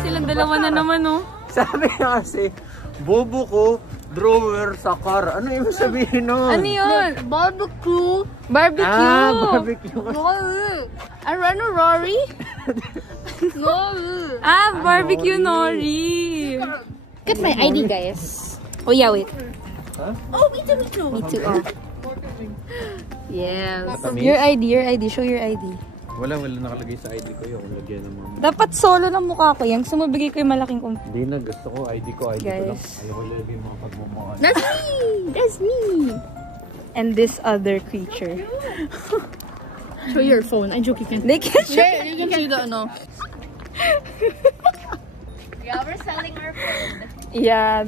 Silang dalawa na naman, oh. Sabi nga kasi, bobo ko, drawer sa car. Ano ibig sabihin nun? Ano yun? Barbecue. Barbecue. Ah, barbecue. Ano, Rory? Rory. Ah, barbecue nori. Get my ID, guys. Oh, yeah, wait. Huh? Oh, me too, me too. Me too, oh. Yes. Tamis? Your ID. Show your ID. Wala nakalagay sa ID ko yung lagyan ng mga... Dapat solo ng mukha ko yan. Sumabigay ko yung malaking Hindi na, gusto ko ID ko lang. Guys. Ayoko lagay yung mga pagmumukha. That's me! That's me! And this other creature. Show your phone. I'm joking. They can show. You can see the ano. Yeah, we're selling our food. Yeah.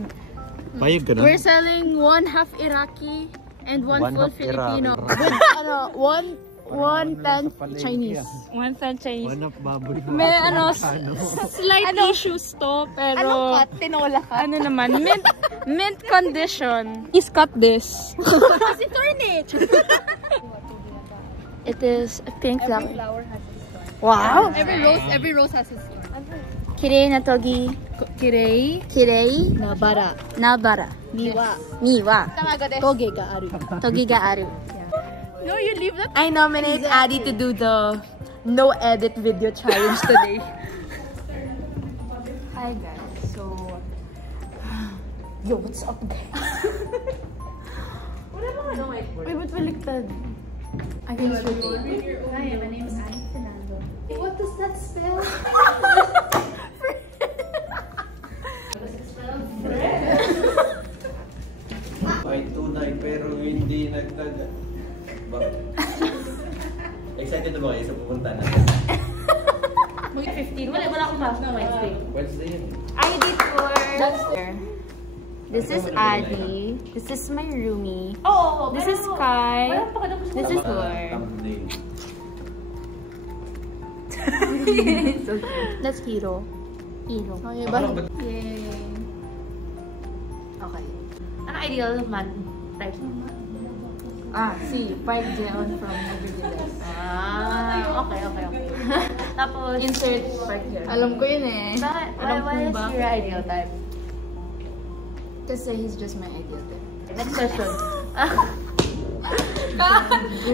Payag ka na? We're selling 1/2 Iraqi and 1 full Filipino. With one tenth Chinese. 1 Chinese. One of baboy. May slight issues to, pero... Anong cut? Tinola ka? Ano naman, mint condition. Please cut this. Kasi turn it! It is a pink flower. Flower has its thorn. Wow! Every rose has its thorn. Kirei na togi. Kirei. Nabara. Miwa. Miwa. Tamago desu. Toge ga aru. Togi ga aru. No, you leave that. I nominate Addy to do the no edit video challenge today. Hi guys, so yo, what's up guys? Wala ba ano whiteboard? Wait, ba't baliktad? I can just repeat. Hi, my name is Annie Fernando. What does that spell? Ay, tunay, pero hindi nagtaga. Excited na ba kayo sa pupunta na? Mga 15. Wala akong pasok na Wednesday. Wednesday yun. ID for... This is Addy. This is my roomie. Oo, This is Kai. This is Tor. Thumbnail. That's Hiro. Okay, bye. Yay. Okay. Ano ideal man type? Si Park Jeon from Nevertheless. Okay. Tapos, Insert Park Jeon. Alam ko yun eh. bakit? Why is your ideal type? Kasi he's just my ideal type. Next question.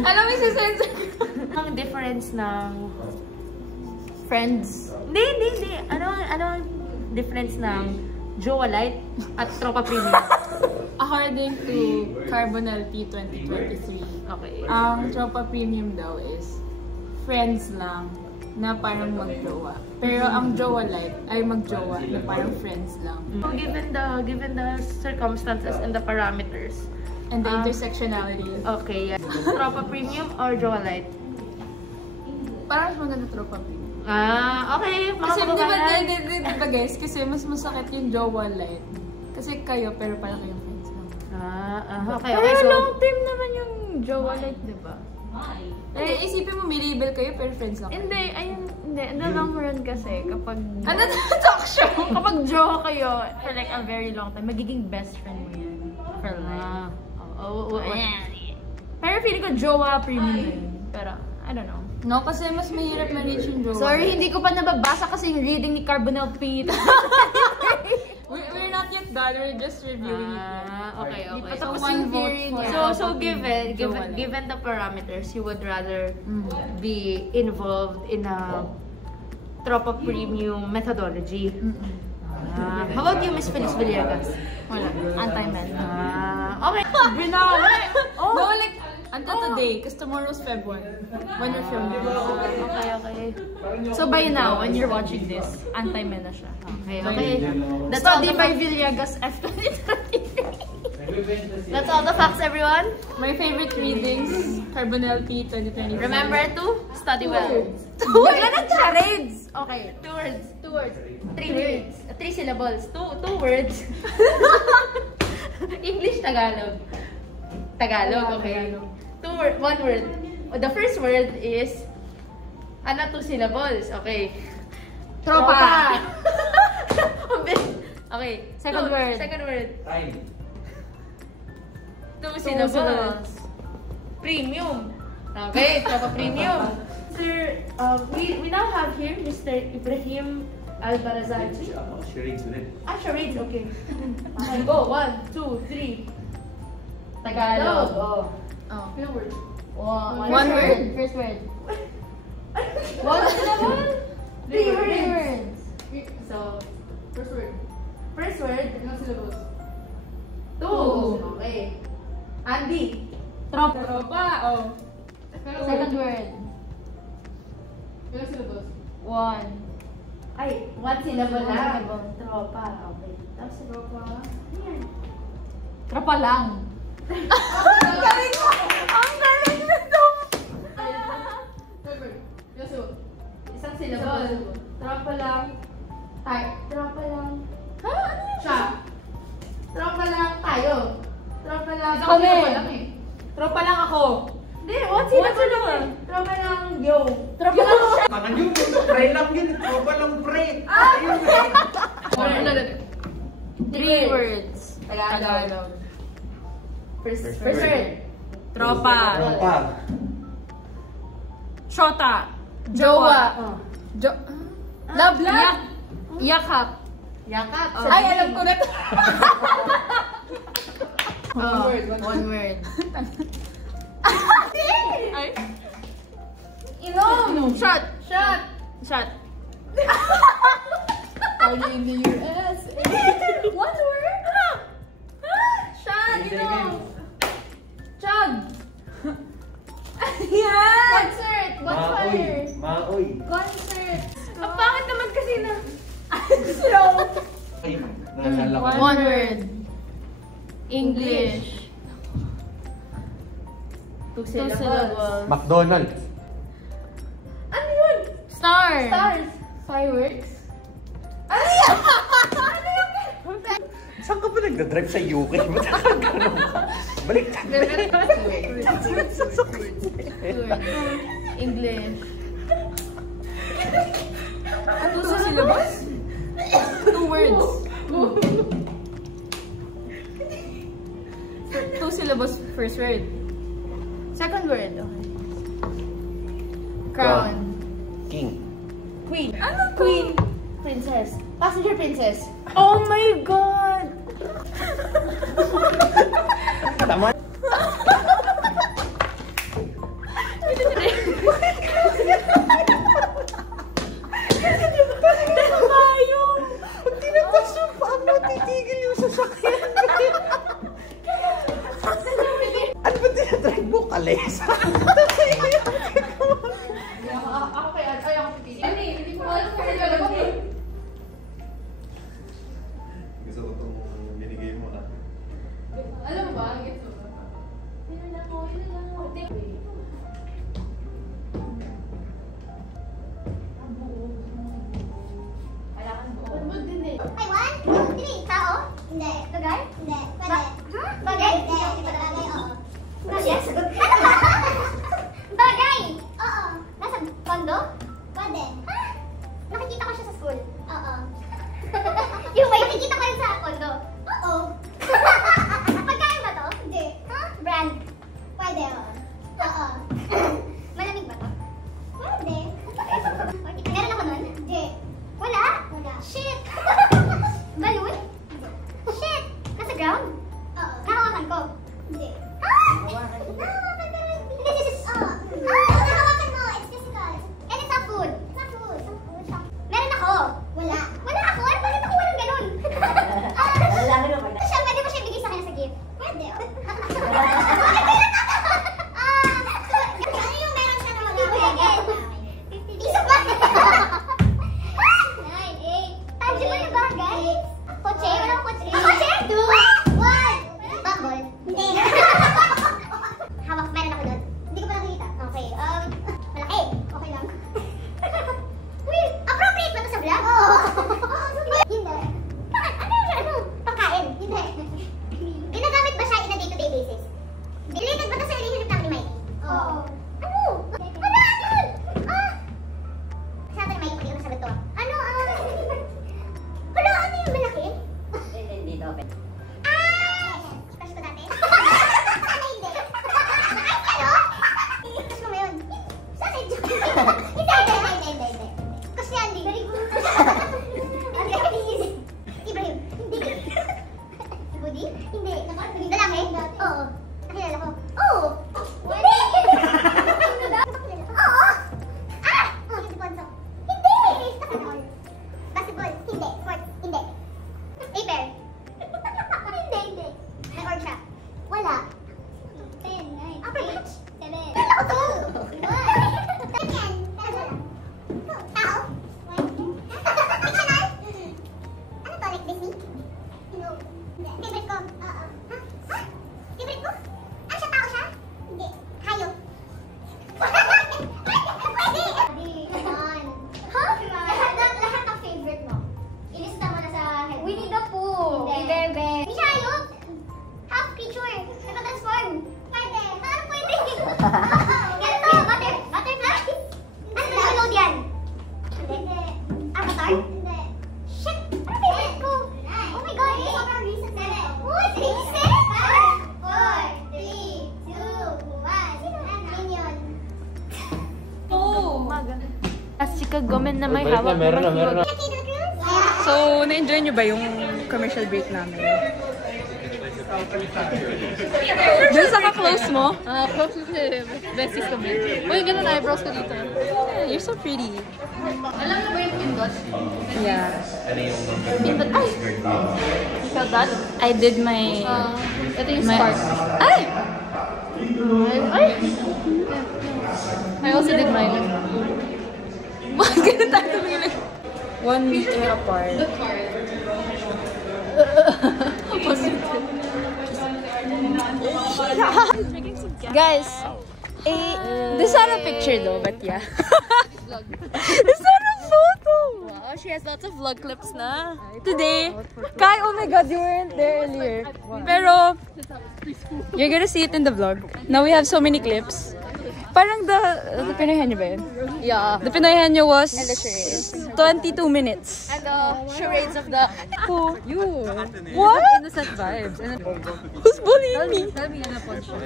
Alam mo sa sensor ko. Ang difference ng... Friends. Hindi. Ano ang difference ng Jowa Light at Tropa Premium? According to Carbonell P2023, Okay. ang Tropa Premium daw is friends lang na parang mag-jowa. Pero ang Jowa Light ay mag-jowa na parang friends lang. So, given the circumstances and the parameters. And the intersectionality. Okay. Tropa Premium or Jowa Light? Parang mas maganda Tropa Premium. Okay. Kasi Mga kababayan. di ba guys, kasi mas masakit yung Jowa Light. Kasi kayo, pero parang kayong friends lang. Okay. Pero So, long term naman yung Jowa Light, di ba? Isipin mo, may label kayo, pero friends lang. Hindi. In the long run kasi, kapag... Ano talk show? Kapag jowa kayo for like a very long time, magiging best friend mo yan. For life. Pero feeling ko jowa premium yun. Pero, I don't know. No, kasi mas mahirap ma-reach yung Jowa. Sorry, hindi ko pa nababasa kasi yung reading ni Carbonell P. We're not yet done, we're just reviewing it. Okay. So, Tapos one yung vote theory for niya. So given the parameters, you would rather be involved in a Tropa Premium methodology. How about you, Miss Feliz Villegas? Wala. Anti-men. Okay. Binawi! No, like, until today, because tomorrow's Feb 1. When we're filming. Okay. So by now, when you're watching this, anti-men na siya. Okay. That's all Study the by facts. Villegas F2023. That's all the facts, everyone. My favorite readings, Carbonell P 2020. Remember to study well. Wala na charades! Okay. 2 words. 2 words. 3 words. 3 syllables. 2 words. English, Tagalog. Okay. 1 word. The first word is 2 syllables. Okay. Tropa. Okay. Second word. Second word. Time. 2 syllables. Premium. Okay, Tropa Premium. Sir, we now have here Mr. Ibrahim Albarazati. Charades ulit. Charades, okay. Okay, go. 1, 2, 3. Tagalog. Oh. Oh. word? One word. First word. One syllable? 3 words. So, first word. First word? Ilang syllables? 2. Okay. Andy. Tropa. Tropa, oh. Second word. Ilang syllables? 1. Ay, 1 syllable One lang. syllable. Tropa. Okay. Tapos tropa. Ayan. Tropa lang. Ang galing mo! Ang galing nito! Third word. Ilang syllables? Isang syllable. Tropa lang. Tropa lang. Ha? Ano yun? Siya. Tropa lang tayo. Tropa lang. Isang Kami. syllable lang eh. Tropa lang ako. Hindi, 1 syllable lang. Tropa lang yo. Tropa lang siya. Tangan yun, pre lang yun. Tropa lang pre. Ayun eh. 3 words. Tagalog. First word. word. Tropa. Tropa. Shota. Jowa. Love. Yakap. Yakap. Ay, alam ko na to. Oh, word, one word. Ay. Inom. Shot. Shot. Shot. Party in the US. One word? Shot. Inom. Chug. Yan. Concert. Bonfire. Maoy. Concert. Ang pangit naman kasi na. Slow. Ay, naalala ko. One word. English. 2 2 syllables. syllables. McDonald's. Ano yun? Star. Stars. Fireworks. Ano yan? Ano yun? Saan ka ba nagdadrive sa UK? Ba't ka ganun? Balik ka. Word. English. 2 syllables? 2 words. 2 syllables first word. Second word. Crown. King. Queen. Ano queen? Princess. Passenger princess. Oh my God! Tama. Pag tinapos yung paa mo, titigil yung sasakyan. Ano ba tinatry mo? Kalesa? Ako kaya, ay ako pipili. Ano eh, hindi ko alam kung ano alam ko. Gusto ko itong binigay mo na. Alam mo ba? Gets mo ba? Ibrahim. Hindi. Si Budi? Hindi. Lalaki? Oo. Nakilala ko. Oo. Hindi. Oo. Ah! Oh, si Ponso. Hindi. Basketball. Hindi. Sports. Hindi. Paper. Hindi. Nag-org siya. Wala. 10, 9, upper batch. 7. Ako to. Tao? Fictional? Ano to? Like Disney? No. Favorite ko? Ha? Favorite ko? Ano siya? Tao siya? Hindi. Hayop. Pwede! Ha? Lahat ng favorite mo. Ilista mo na sa head. Winnie the Pooh. Hindi. Hindi siya hayop. Half creature. Naka-transform. Pwede. Ano pwede? Ganito. Butterfly. Ano nag-load yan? Hindi. Avatar? Hindi. Shit! Ano favorite ko? Oh my God! Sobrang recent na. What? Recent? 5, 4, 3, 2, 1. Minion. Oh! As chika gomen na may hawak. Meron na. So, na-enjoy nyo ba yung commercial break namin? Diyan sa ka-close mo? Close to besties kami. Uy, ganun eyebrows ko dito. Yeah, you're so pretty. Alam mo ba yung pindot? Yeah. Pindot, ay! Ikaw that? I did my... Ito yung spark. Ay! Ay! I also did mine. Bakit ganun tayo tumingin? 1 meter apart. Guys, this is not a picture though, but yeah. It's not a photo! Wow, she has lots of vlog clips na. Today, Kai, oh my god, you weren't there earlier. Pero, you're gonna see it in the vlog. Now we have so many clips. Parang the Pinoyhan niyo ba yun? Yeah. The Pinoyhan niyo was And the charades. 22 minutes. And the charades of the... Who? You. What? Innocent vibes. Who's bullying me? Tell me ano po siya.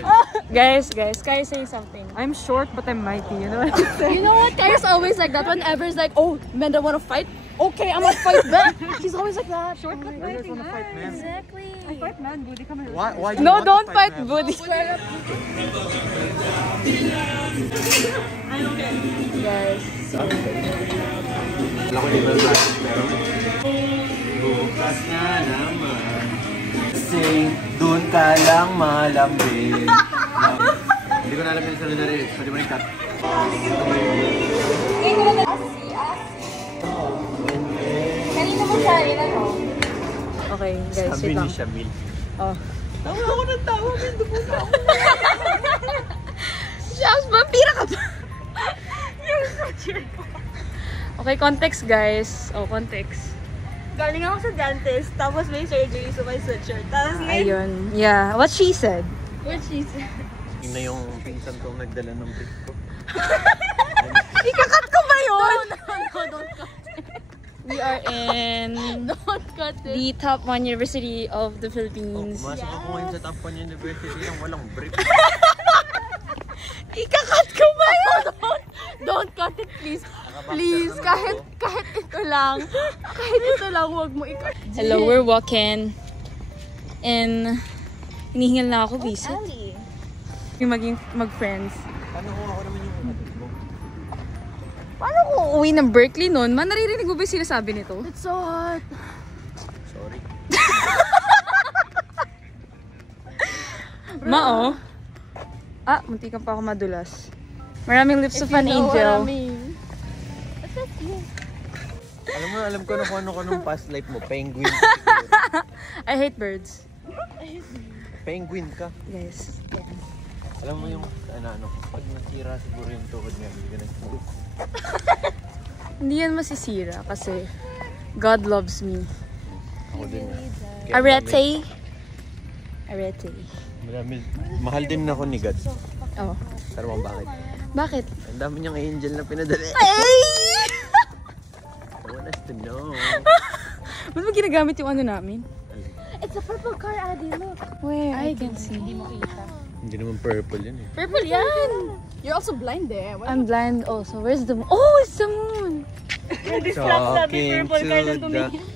Guys, Kai, say something. I'm short but I'm mighty, you know what I'm saying? You know what? Kai's always like that. Whenever it's like, oh, men don't want to fight. Okay, I'm gonna fight back. She's always like that. Short but mighty. Exactly. I fight man, Budi, come here. Why No, don't fight Buddy. Guys. Alam ko yung iba pero bukas na naman. Sing, dun ka lang malambing. Hindi ko na alam yung salud na rin. Pwede mo rin cut. Kanina mo siya, ano? Okay, guys, Sabi wait ni lang. Shamil. Oh. Tawa ako ng tawa, mendo po na ako. Shucks, vampira ka pa! Okay, context guys. Oh, context. Galing ako sa dentist, tapos may surgery sa my sweatshirt. Tapos Ayun. Yeah, what she said. What she said? Yun na yung pinsan kong nagdala ng pic ko. Ikakat ko ba yun? No, don't cut it. We are in Don't cut it. the top 1 university of the Philippines. Pumasok ako ngayon sa Top 1 University ng walang brief. Ikakat ko ba yun? Don't cut it, please. Please, kahit ito lang. Kahit ito lang, wag mo i-cut. Hello, we're walking. And hinihingal na ako, visit. Yung maging mag-friends. Paano kung ako naman yung kapatid mo? Paano kung uuwi ng Berkeley nun? Naririnig mo ba yung sinasabi nito? It's so hot. Sorry. Mao? Ah, muntikan pa ako madulas. Maraming lips of an angel. Alam ko na kung ano ka nung past life mo. Penguin. I hate birds. Penguin ka. Guys. Alam mo yung ano, pag nasira siguro yung tuhod niya, hindi ka nag-move. Hindi yan masisira kasi God loves me. Ako din nga. Kaya Arete. mahal din ako ni God. Oh. Pero mo bakit? Bakit? Ang dami niyang angel na pinadala. Ay! I want us to know. Ba't mo ginagamit yung ano namin? It's a purple car, Adi. Look. Where? I can see. Hindi mo kita. Hindi naman purple yun eh. Purple yan! You're also blind there. I'm blind also. Where's the moon? Oh, it's the moon! Na-distract sa purple card na tumingin.